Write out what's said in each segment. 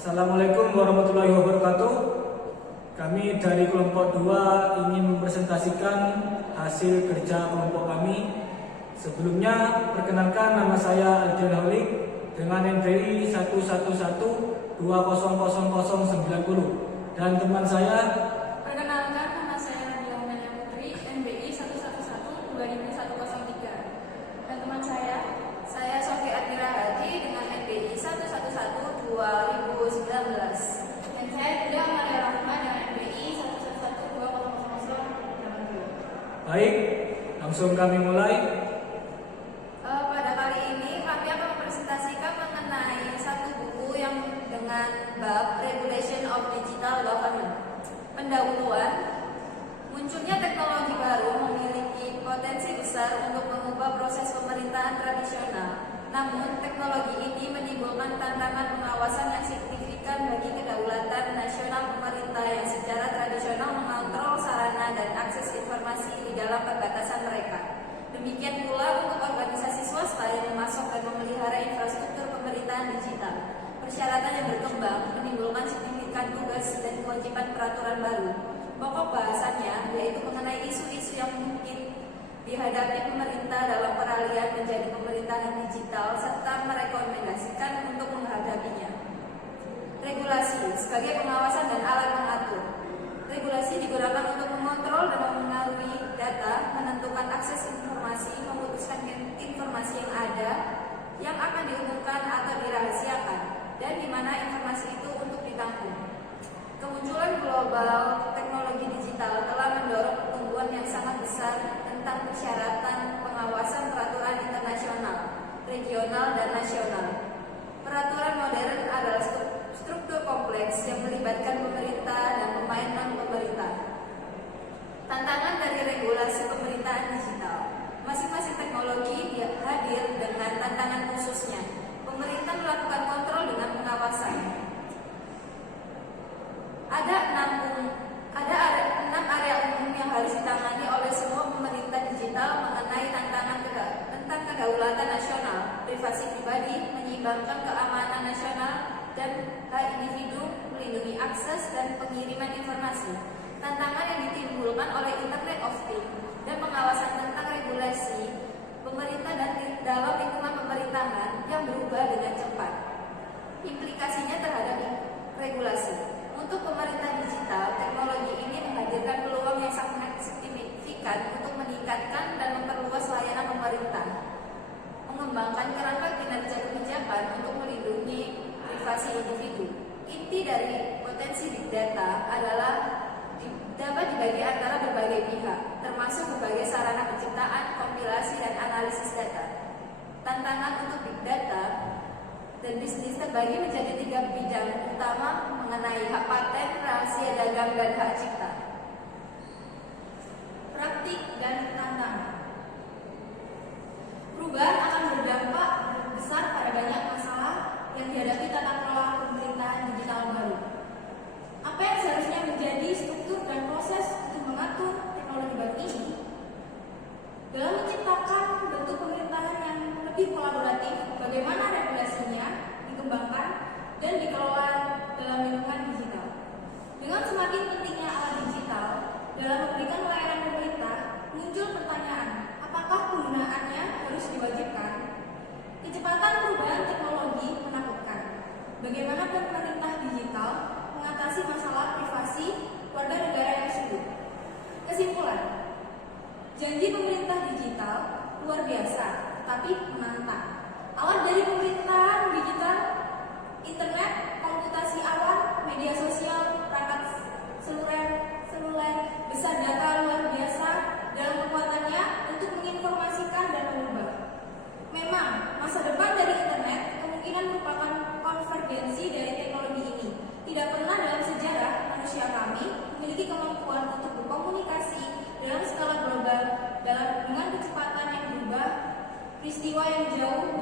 Assalamualaikum warahmatullahi wabarakatuh. Kami dari kelompok 2 ingin mempresentasikan hasil kerja kelompok kami. Sebelumnya, perkenalkan nama saya Aldian Haulik dengan NBI 111200090 dan teman saya. Perkenalkan, nama saya Nadia Umayyah Putri, NBI 111200103. Dan teman saya Sofi Admira Haji dengan NBI 1112019. Dan saya juga Maria Rahma dengan NBI 111200082. Baik, langsung kami mulai. Pada kali ini kami akan mempresentasikan mengenai satu buku yang dengan bab Regulation of Digital Government. Pendahuluan, munculnya teknologi baru memiliki potensi besar untuk mengubah proses pemerintahan tradisional. Namun, teknologi ini menimbulkan tantangan pengawasan yang signifikan bagi kedaulatan nasional pemerintah yang secara tradisional mengontrol sarana dan akses informasi di dalam perbatasan mereka. Demikian pula untuk organisasi swasta yang memasok dan memelihara infrastruktur pemerintahan digital. Persyaratan yang berkembang menimbulkan signifikan tugas dan kewajiban peraturan baru. Pokok bahasannya yaitu mengenai isu-isu yang mungkin dihadapi pemerintah dalam peralihan menjadi pemerintahan digital serta merekomendasikan untuk menghadapinya. Regulasi sebagai pengawasan dan alat mengatur. Regulasi digunakan untuk mengontrol dan memengaruhi data, menentukan akses informasi, memutuskan informasi yang ada, yang akan diumumkan atau dirahasiakan, dan di mana informasi itu untuk ditampung. Kemunculan global teknologi digital telah mendorong pertumbuhan yang sangat besar tentang persyaratan pengawasan peraturan internasional, regional, dan nasional. Peraturan modern adalah struktur kompleks yang melibatkan pemerintah dan pemain non-pemerintah. Tantangan dari regulasi pemerintahan digital. Masing-masing teknologi hadir dengan tantangan khususnya. Pemerintah melakukan kontrol dengan pengawasan. Ada enam area umum yang harus ditangani oleh semua pemerintah digital mengenai tantangan tentang kedaulatan nasional, privasi pribadi, menyeimbangkan keamanan nasional dan hak individu, melindungi akses dan pengiriman informasi. Tantangan yang ditimbulkan oleh Internet of Things dan pengawasan tentang regulasi pemerintah dan dalam lingkungan pemerintahan yang berubah dengan cepat. Implikasinya terhadap regulasi. Untuk pemerintah digital, teknologi ini menghadirkan peluang yang sangat signifikan untuk meningkatkan dan memperluas layanan pemerintah, mengembangkan kerangka kinerja kebijakan untuk melindungi privasi individu. Inti dari potensi big data adalah dapat dibagi antara berbagai pihak, termasuk berbagai sarana penciptaan, kompilasi, dan analisis data. Tantangan untuk big data dan bisnis terbagi menjadi 3 bidang utama mengenai hak paten, rahasia dagang, dan hak cipta. Praktik dan tantangan. Perubahan akan berdampak besar pada banyak masalah yang dihadapi tata kelola pemerintahan digital baru. Apa yang seharusnya menjadi struktur dan proses untuk mengatur teknologi baru ini? Dalam menciptakan bentuk pemerintahan yang lebih kolaboratif, bagaimana regulasinya dikembangkan dan dikelola dalam lingkungan digital. Dengan semakin pentingnya alat digital dalam memberikan layanan pemerintah, muncul pertanyaan, apakah penggunaannya harus diwajibkan? Kecepatan perubahan teknologi menakutkan. Bagaimana pemerintah digital mengatasi masalah privasi warga negara yang sulit? Kesimpulan, janji pemerintah digital luar biasa, tetapi menantang. Alat dari pemerintahan digital, internet, komputasi awan, media sosial, perangkat seluler, besar data luar biasa dalam kekuatannya untuk menginformasikan dan mengubah. Memang, masa depan dari internet kemungkinan merupakan konvergensi dari teknologi ini. Tidak pernah dalam sejarah manusia kami memiliki kemampuan untuk berkomunikasi dalam skala global dengan kecepatan yang berubah, peristiwa yang jauh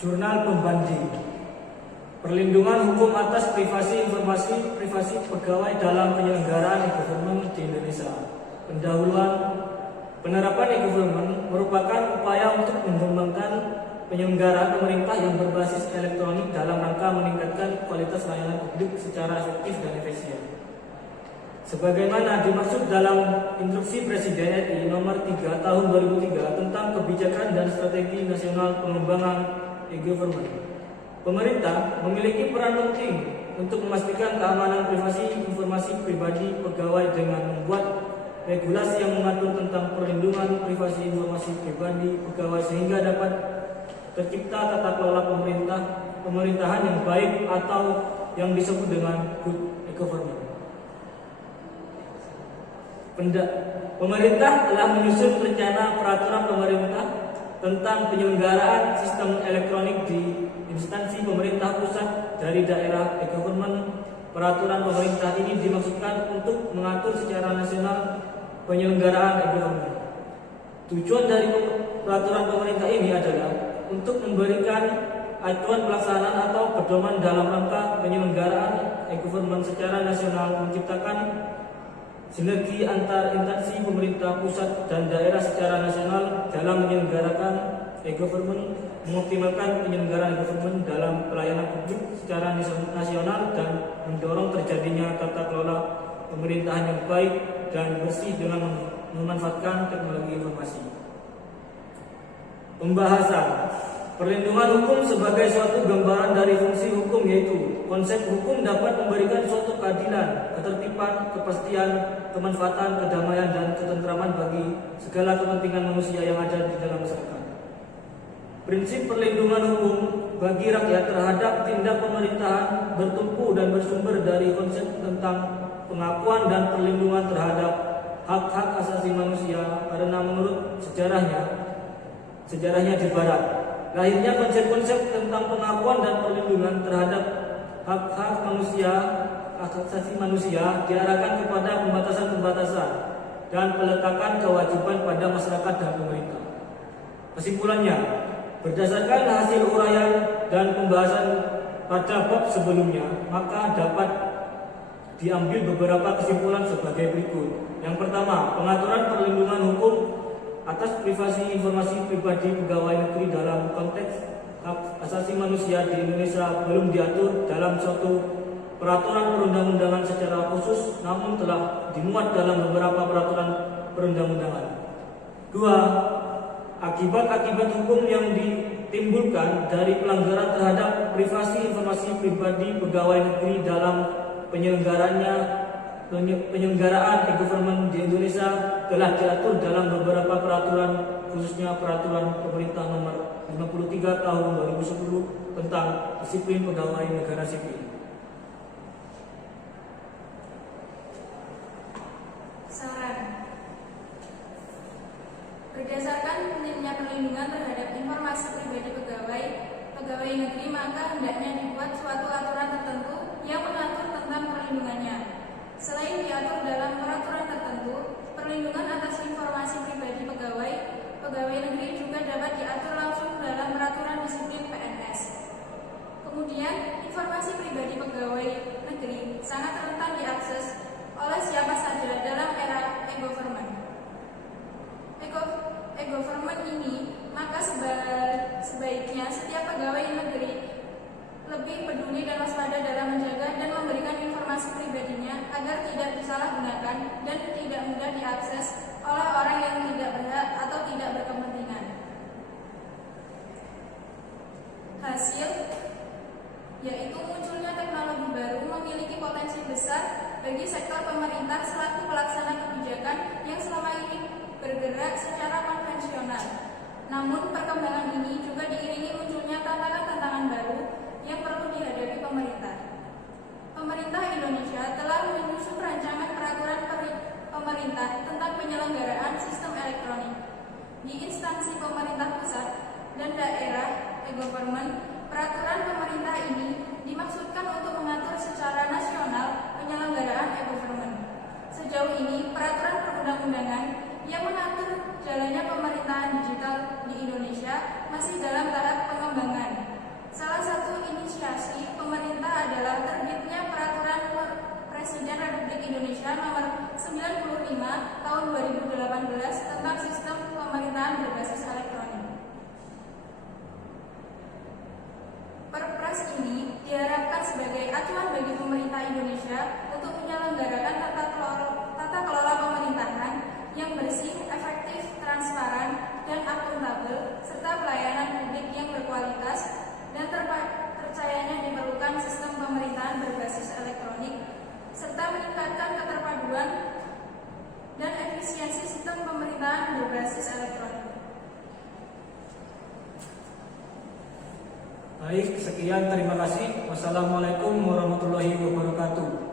Jurnal Pembanding. Perlindungan hukum atas privasi informasi privasi pegawai dalam penyelenggaraan e-government di Indonesia. Pendahuluan. Penerapan e-government merupakan upaya untuk mengembangkan penyelenggaraan pemerintah yang berbasis elektronik dalam rangka meningkatkan kualitas layanan publik secara efektif dan efisien. Sebagaimana dimaksud dalam Instruksi Presiden RI Nomor 3 Tahun 2003 tentang Kebijakan dan Strategi Nasional Pengembangan e-Government, pemerintah memiliki peran penting untuk memastikan keamanan privasi informasi pribadi pegawai dengan membuat regulasi yang mengatur tentang perlindungan privasi informasi pribadi pegawai sehingga dapat tercipta tata kelola pemerintahan yang baik atau yang disebut dengan good e-government. Pemerintah telah menyusun rencana peraturan pemerintah tentang penyelenggaraan sistem elektronik di instansi pemerintah pusat dari daerah e-government. Peraturan pemerintah ini dimaksudkan untuk mengatur secara nasional penyelenggaraan e-government. Tujuan dari peraturan pemerintah ini adalah untuk memberikan acuan pelaksanaan atau pedoman dalam rangka penyelenggaraan e-government secara nasional, menciptakan sinergi antar instansi pemerintah pusat dan daerah secara nasional dalam menyelenggarakan e-government, mengoptimalkan penyelenggaraan e-government dalam pelayanan publik secara nasional dan mendorong terjadinya tata kelola pemerintahan yang baik dan bersih dengan memanfaatkan teknologi informasi. Pembahasan. Perlindungan hukum sebagai suatu gambaran dari fungsi hukum, yaitu konsep hukum dapat memberikan suatu keadilan, ketertiban, kepastian, kemanfaatan, kedamaian, dan ketentraman bagi segala kepentingan manusia yang ada di dalam masyarakat. Prinsip perlindungan hukum bagi rakyat terhadap tindak pemerintahan bertumpu dan bersumber dari konsep tentang pengakuan dan perlindungan terhadap hak-hak asasi manusia, karena menurut sejarahnya di Barat, lahirnya konsep-konsep tentang pengakuan dan perlindungan terhadap hak-hak manusia, hak asasi manusia diarahkan kepada pembatasan-pembatasan dan peletakan kewajiban pada masyarakat dan pemerintah. Kesimpulannya, berdasarkan hasil uraian dan pembahasan pada bab sebelumnya, maka dapat diambil beberapa kesimpulan sebagai berikut. Yang pertama, pengaturan perlindungan hukum atas privasi informasi pribadi pegawai negeri dalam konteks hak asasi manusia di Indonesia belum diatur dalam suatu peraturan perundang-undangan secara khusus, namun telah dimuat dalam beberapa peraturan perundang-undangan. Dua, akibat-akibat hukum yang ditimbulkan dari pelanggaran terhadap privasi informasi pribadi pegawai negeri dalam penyelenggaraan e-government di Indonesia telah diatur dalam beberapa peraturan, khususnya peraturan pemerintah nomor 53 tahun 2010 tentang disiplin pegawai negara sipil. Saran. Berdasarkan minimnya perlindungan terhadap informasi pribadi pegawai negeri, maka hendaknya dibuat suatu aturan tertentu yang mengatur tentang perlindungannya. Selain diatur dalam peraturan tertentu, perlindungan atas informasi pribadi pegawai negeri juga dapat diatur langsung dalam peraturan disiplin PNS. Kemudian, informasi pribadi pegawai negeri sangat rentan diakses oleh siapa saja dalam era e-government. E-government ini, maka sebaiknya setiap pegawai negeri lebih peduli dan waspada dalam menjaga dan memberikan informasi pribadinya agar tidak disalahgunakan dan tidak mudah diakses oleh orang yang tidak berhak atau tidak berkepentingan. Hasil yaitu munculnya teknologi baru memiliki potensi besar bagi sektor pemerintah selaku pelaksana kebijakan yang selama ini bergerak secara konvensional. Namun perkembangan ini juga diiringi munculnya tantangan-tantangan baru yang perlu dihadapi pemerintah. Pemerintah Indonesia telah menyusun rancangan peraturan pemerintah tentang penyelenggaraan sistem elektronik di instansi pemerintah pusat dan daerah e-government. Peraturan pemerintah ini dimaksudkan untuk mengatur secara nasional penyelenggaraan e-government. Sejauh ini, peraturan perundang-undangan yang mengatur jalannya pemerintahan digital di Indonesia masih dalam tahap pengembangan. Indonesia Nomor 95 Tahun 2018 tentang Sistem Pemerintahan Berbasis Elektronik. Perpres ini diharapkan sebagai acuan bagi pemerintah Indonesia untuk menyelenggarakan tata kelola pemerintahan yang bersih, efektif, transparan, dan akuntabel, serta pelayanan publik yang berkualitas dan terpercayanya diperlukan sistem pemerintahan berbasis elektronik, serta meningkatkan keterpaduan dan efisiensi sistem pemerintahan berbasis elektronik. Baik, sekian, terima kasih. Wassalamualaikum warahmatullahi wabarakatuh.